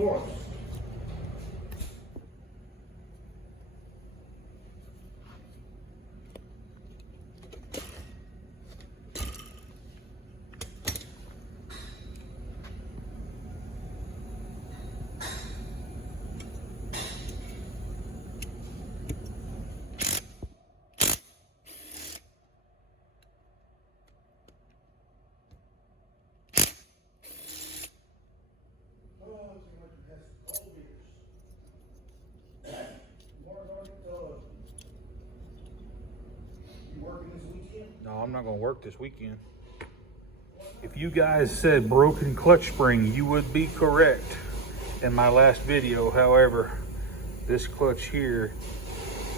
yours. No, I'm not gonna work this weekend. If you guys said broken clutch spring, you would be correct in my last video. However, this clutch here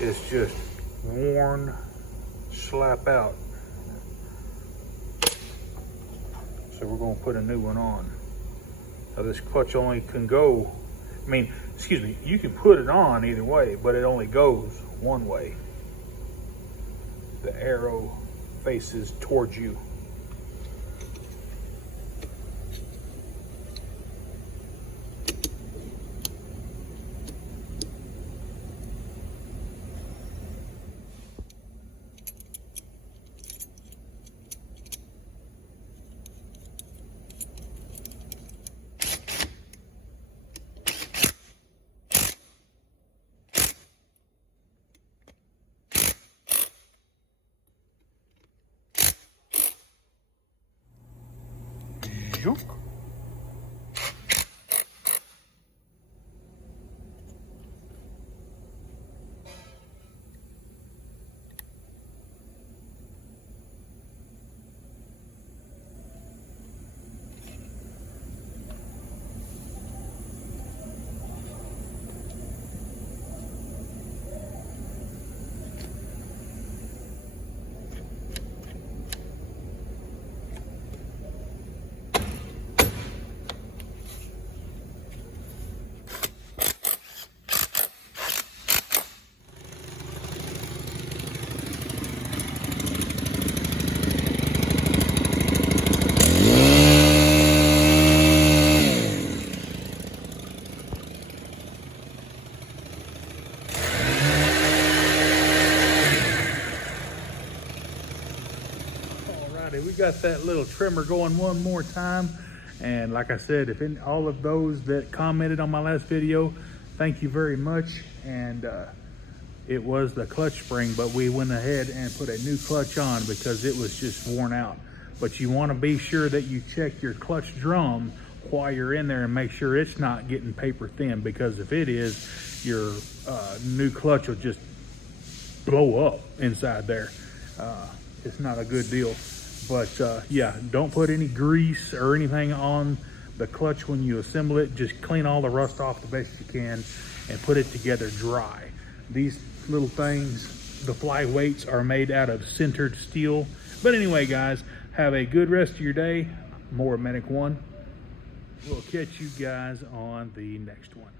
is just worn slap out. So we're gonna put a new one on. Now this clutch only can go, excuse me, you can put it on either way, but it only goes one way. The arrow faces towards you. Zook. We got that little trimmer going one more time, and like I said, if all of those that commented on my last video, thank you very much. And it was the clutch spring, but we went ahead and put a new clutch on because it was just worn out. But you want to be sure that you check your clutch drum while you're in there and make sure it's not getting paper thin, because if it is, your new clutch will just blow up inside there. It's not a good deal. But yeah, don't put any grease or anything on the clutch when you assemble it. Just clean all the rust off the best you can and put it together dry. These little things, the flyweights, are made out of sintered steel. But anyway, guys, have a good rest of your day. More Medic One. We'll catch you guys on the next one.